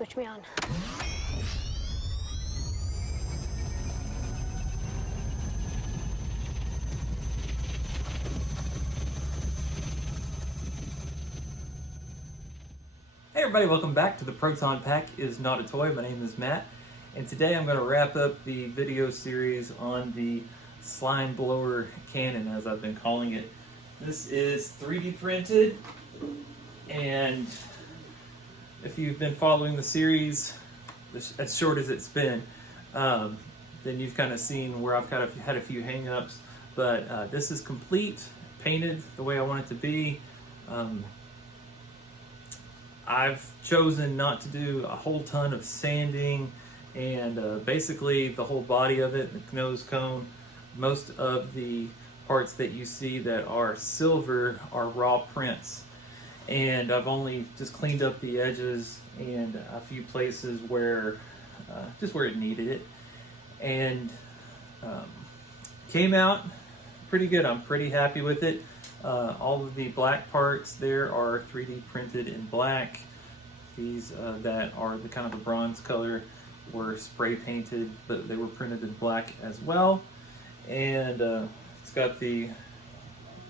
switch me on. Hey everybody, welcome back to The Proton Pack is Not a Toy. My name is Matt, and today I'm going to wrap up the video series on the slime blower cannon, as I've been calling it. This is 3D printed, and if you've been following the series as short as it's been, then you've kind of seen where I've kind of had a few hang-ups, but this is complete, painted the way I want it to be. I've chosen not to do a whole ton of sanding, and basically the whole body of it, the nose cone, most of the parts that you see that are silver are raw prints. And I've only just cleaned up the edges and a few places where, just where it needed it. And came out pretty good. I'm pretty happy with it. All of the black parts there are 3D printed in black. These that are the kind of the bronze color were spray painted, but they were printed in black as well. And it's got the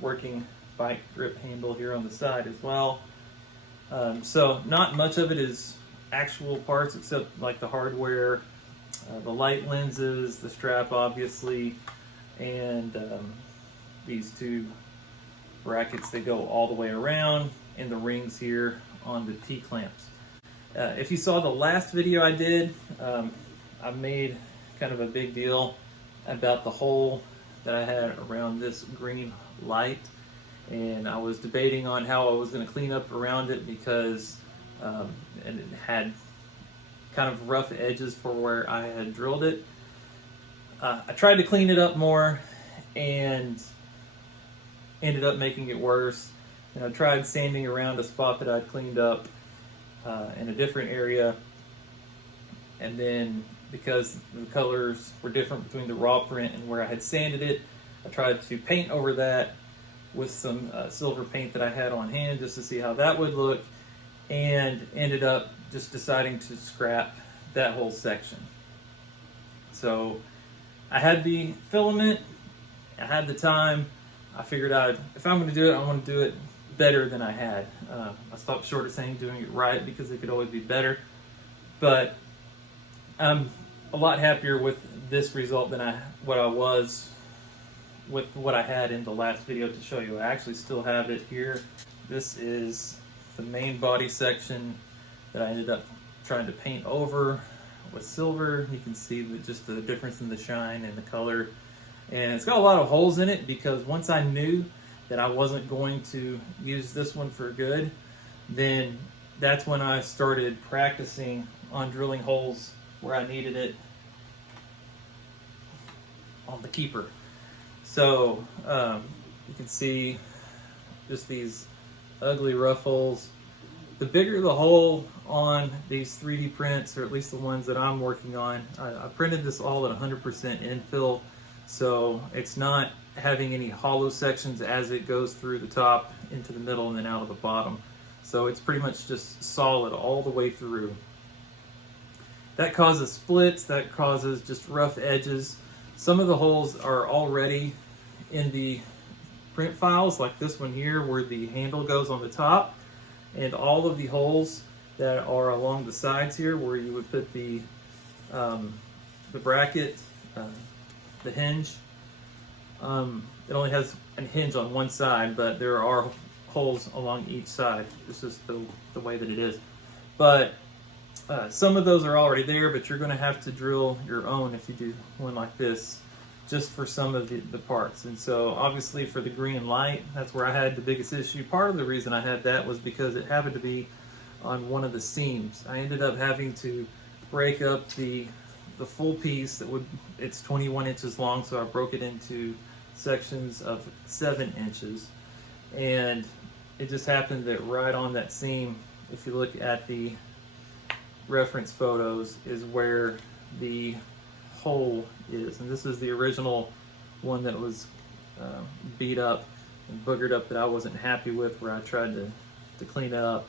working bike grip handle here on the side as well. So not much of it is actual parts except like the hardware, the light lenses, the strap obviously, and these two brackets that go all the way around, and the rings here on the T-clamps. If you saw the last video I did, I made kind of a big deal about the hole that I had around this green light, and I was debating on how I was going to clean up around it because and it had kind of rough edges for where I had drilled it. I tried to clean it up more and ended up making it worse. And I tried sanding around a spot that I'd cleaned up in a different area, and then because the colors were different between the raw print and where I had sanded it, I tried to paint over that with some silver paint that I had on hand just to see how that would look, and ended up just deciding to scrap that whole section. So I had the filament, I had the time. I figured out if I'm going to do it, I want to do it better than I had. I stopped short of saying doing it right because it could always be better, but I'm a lot happier with this result than what I was with what I had in the last video to show you. I actually still have it here. This is the main body section that I ended up trying to paint over with silver. You can see just the difference in the shine and the color. And it's got a lot of holes in it because once I knew that I wasn't going to use this one for good, then that's when I started practicing on drilling holes where I needed it on the keeper. So you can see just these ugly rough holes. The bigger the hole on these 3D prints, or at least the ones that I'm working on, I printed this all at 100% infill. So it's not having any hollow sections as it goes through the top into the middle and then out of the bottom. So it's pretty much just solid all the way through. That causes splits, that causes just rough edges. Some of the holes are already in the print files, like this one here where the handle goes on the top, and all of the holes that are along the sides here where you would put the bracket, the hinge. It only has a hinge on one side, but there are holes along each side. This is the way that it is. But some of those are already there, but you're going to have to drill your own if you do one like this, just for some of the parts. And so obviously for the green light, that's where I had the biggest issue. Part of the reason I had that was because it happened to be on one of the seams. I ended up having to break up the full piece. It's 21 inches long, so I broke it into sections of 7 inches, and it just happened that right on that seam, if you look at the reference photos, is where the hole is. And this is the original one that was beat up and boogered up that I wasn't happy with, where I tried to clean it up.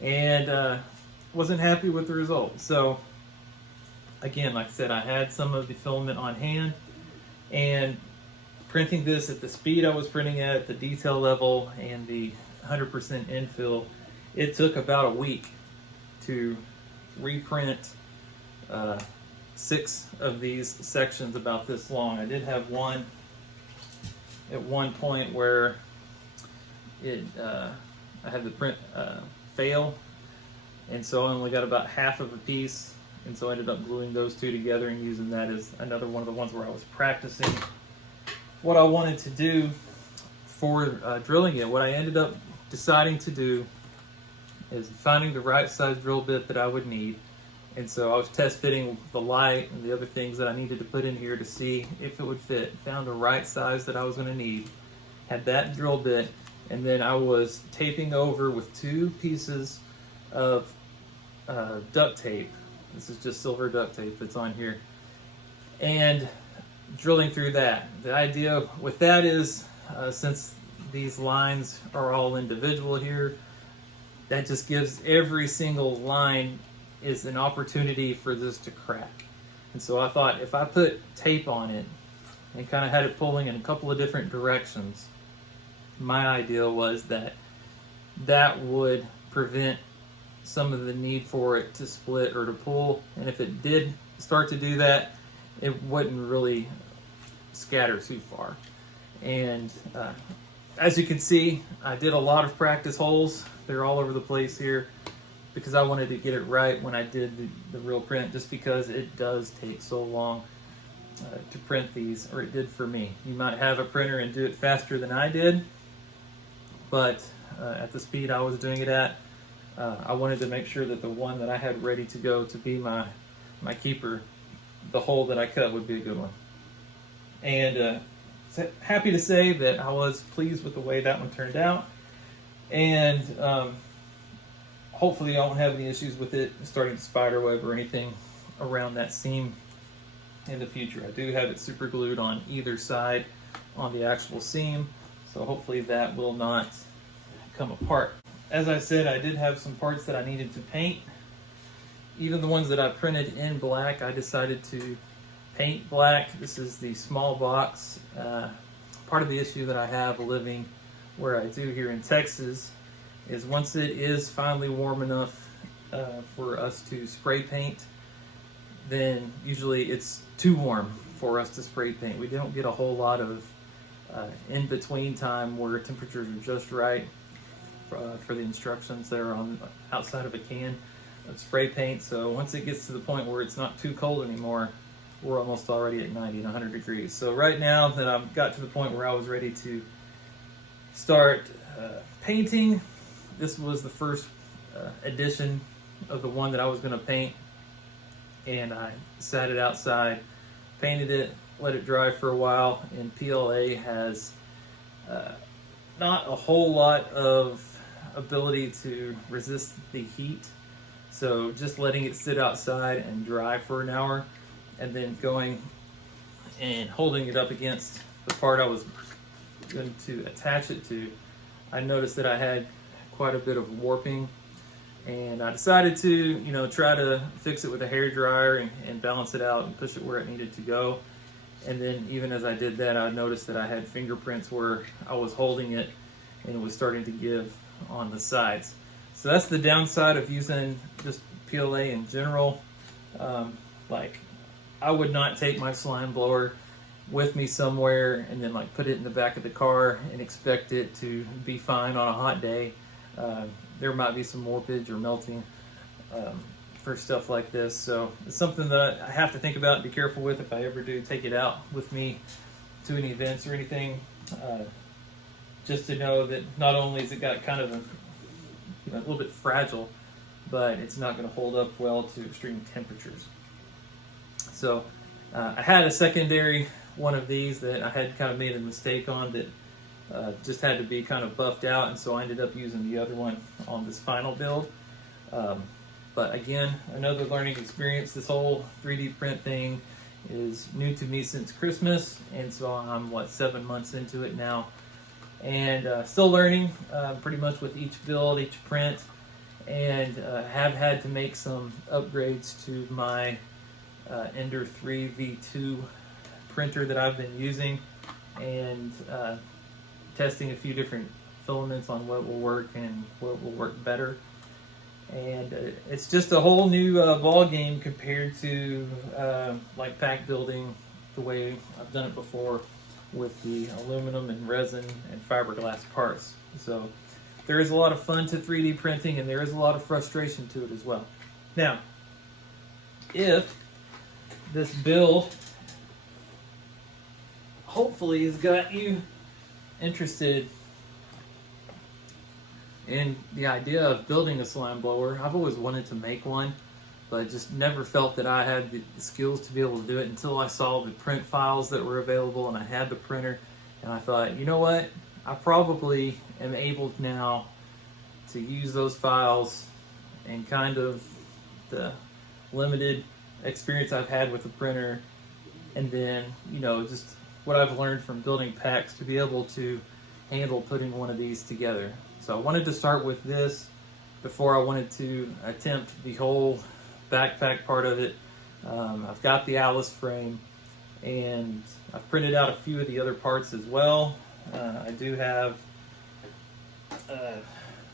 And wasn't happy with the result. So again, like I said, I had some of the filament on hand, and printing this at the speed I was printing at the detail level, and the 100% infill, it took about a week to reprint 6 of these sections about this long. I did have one at one point where I had the print fail, and so I only got about half of a piece, and so I ended up gluing those two together and using that as another one of the ones where I was practicing what I wanted to do for drilling it. What I ended up deciding to do is finding the right size drill bit that I would need. And so I was test fitting the light and the other things that I needed to put in here to see if it would fit. Found the right size that I was going to need, had that drill bit, and then I was taping over with 2 pieces of duct tape. This is just silver duct tape that's on here, and drilling through that. The idea with that is, since these lines are all individual here, that just gives every single line is an opportunity for this to crack. And so I thought if I put tape on it and kind of had it pulling in a couple of different directions, my idea was that that would prevent some of the need for it to split or to pull. And if it did start to do that, it wouldn't really scatter too far. And as you can see, I did a lot of practice holes. They're all over the place here, because I wanted to get it right when I did the real print, just because it does take so long to print these, or it did for me. You might have a printer and do it faster than I did, but at the speed I was doing it at, I wanted to make sure that the one that I had ready to go to be my keeper, the hole that I cut would be a good one. And happy to say that I was pleased with the way that one turned out, and hopefully I won't have any issues with it starting to spider web or anything around that seam in the future. I do have it super glued on either side on the actual seam, so hopefully that will not come apart. As I said, I did have some parts that I needed to paint. Even the ones that I printed in black, I decided to paint black. This is the small box. Part of the issue that I have living where I do here in Texas is once it is finally warm enough for us to spray paint, then usually it's too warm for us to spray paint. We don't get a whole lot of in-between time where temperatures are just right for the instructions that are on outside of a can of spray paint. So once it gets to the point where it's not too cold anymore, we're almost already at 90 and 100 degrees. So right now that I've got to the point where I was ready to start painting, this was the first edition of the one that I was going to paint, and I sat it outside, painted it, let it dry for a while. And PLA has not a whole lot of ability to resist the heat, so just letting it sit outside and dry for an hour, and then going and holding it up against the part I was going to attach it to, I noticed that I had quite a bit of warping, and I decided to try to fix it with a hair dryer and balance it out and push it where it needed to go. And then even as I did that, I noticed that I had fingerprints where I was holding it and it was starting to give on the sides. So that's the downside of using just PLA in general. Like, I would not take my slime blower with me somewhere and then put it in the back of the car and expect it to be fine on a hot day. There might be some warpage or melting for stuff like this, so it's something that I have to think about and be careful with if I ever do take it out with me to any events or anything. Just to know that not only has it got kind of a little bit fragile, but it's not going to hold up well to extreme temperatures. So I had a secondary one of these that I had kind of made a mistake on that just had to be kind of buffed out, and so I ended up using the other one on this final build. But again, another learning experience. This whole 3D print thing is new to me since Christmas, and so I'm 7 months into it now, and still learning pretty much with each build, each print. and have had to make some upgrades to my Ender 3 V2 printer that I've been using, and testing a few different filaments on what will work and what will work better. And it's just a whole new ball game compared to like pack building the way I've done it before with the aluminum and resin and fiberglass parts. So there is a lot of fun to 3D printing, and there is a lot of frustration to it as well. Now, if this build hopefully has got you interested in the idea of building a slime blower. I've always wanted to make one, but just never felt that I had the skills to be able to do it until I saw the print files that were available and I had the printer, and I thought, you know what, I probably am able now to use those files and kind of the limited experience I've had with the printer, and then, you know, just what I've learned from building packs to be able to handle putting one of these together. So I wanted to start with this before I wanted to attempt the whole backpack part of it. I've got the Alice frame, and I've printed out a few of the other parts as well. I do have,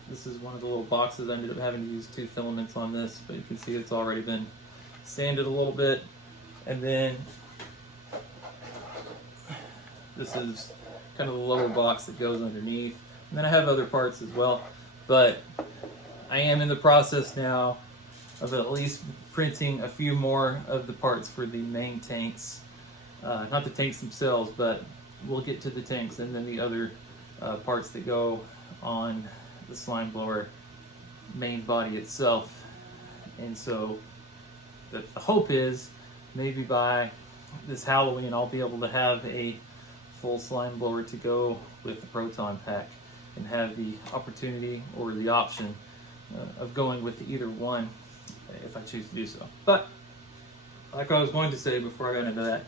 this is one of the little boxes. I ended up having to use 2 filaments on this, but you can see it's already been sanded a little bit. And then this is kind of the lower box that goes underneath. And then I have other parts as well, but I am in the process now of at least printing a few more of the parts for the main tanks. Not the tanks themselves, but we'll get to the tanks and then the other parts that go on the slime blower main body itself. And so the hope is maybe by this Halloween I'll be able to have a full slime blower to go with the Proton pack, and have the opportunity or the option of going with either one if I choose to do so. But like I was going to say before I got into that,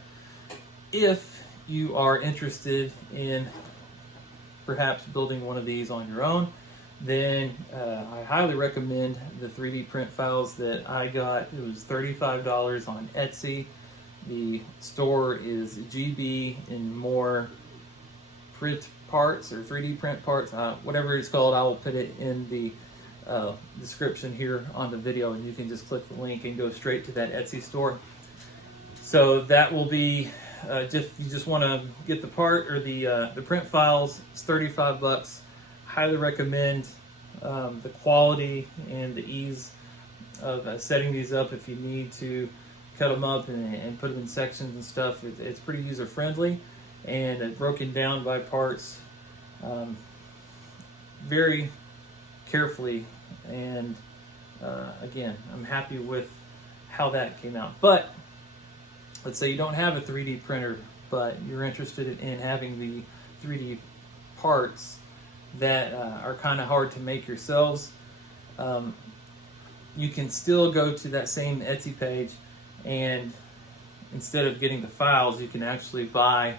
if you are interested in perhaps building one of these on your own, then I highly recommend the 3D print files that I got. It was $35 on Etsy. The store is GB and More Print Parts, or 3D print parts, whatever it's called. I will put it in the description here on the video, and you can just click the link and go straight to that Etsy store. So that will be if you just want to get the part or the print files. It's 35 bucks. Highly recommend the quality and the ease of setting these up. If you need to cut them up and put them in sections and stuff, it's pretty user friendly, and it's broken down by parts very carefully. And again, I'm happy with how that came out. But let's say you don't have a 3D printer, but you're interested in having the 3D parts that are kind of hard to make yourselves. You can still go to that same Etsy page, and instead of getting the files, you can actually buy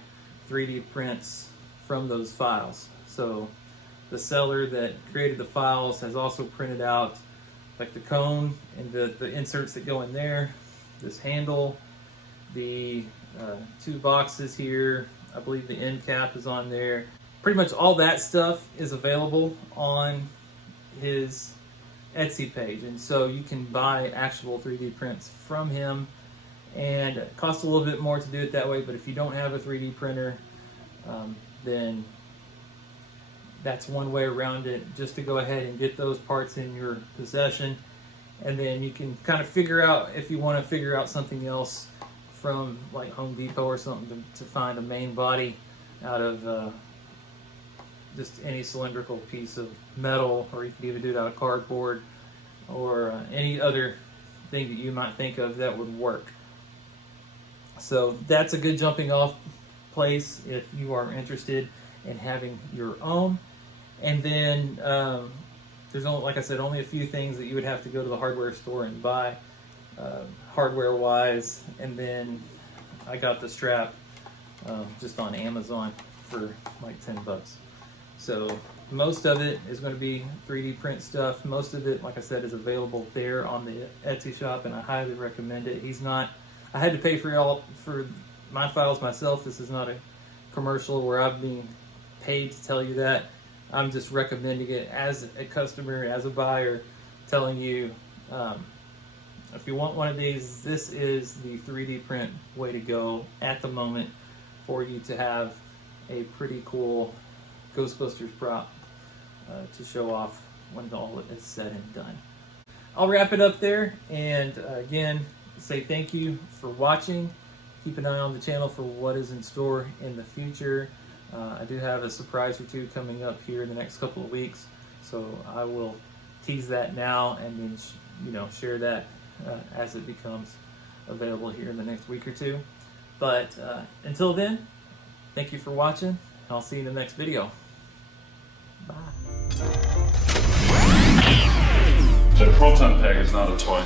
3D prints from those files. So the seller that created the files has also printed out like the cone and the inserts that go in there, this handle, the 2 boxes here. I believe the end cap is on there. Pretty much all that stuff is available on his Etsy page, and so you can buy actual 3D prints from him, and it costs a little bit more to do it that way. But if you don't have a 3D printer, then that's one way around it, just to go ahead and get those parts in your possession, and then you can kind of figure out if you want to figure out something else from like Home Depot or something to find a main body out of just any cylindrical piece of metal, or you can even do it out of cardboard, or any other thing that you might think of that would work. So that's a good jumping off place if you are interested in having your own. And then there's only, like I said, only a few things that you would have to go to the hardware store and buy, hardware wise. And then I got the strap just on Amazon for like 10 bucks. So Most of it is going to be 3D print stuff. Most of it, like I said, is available there on the Etsy shop, and I highly recommend it. I had to pay for my files myself. This is not a commercial where I'm being paid to tell you that. I'm just recommending it as a customer, as a buyer, telling you, if you want one of these, this is the 3D print way to go at the moment for you to have a pretty cool Ghostbusters prop to show off when all is said and done. I'll wrap it up there, and again, say thank you for watching. Keep an eye on the channel for what is in store in the future. I do have a surprise or two coming up here in the next couple of weeks, so I will tease that now and then share that as it becomes available here in the next week or two. But until then, thank you for watching. I'll see you in the next video. Bye. The proton pack is not a toy.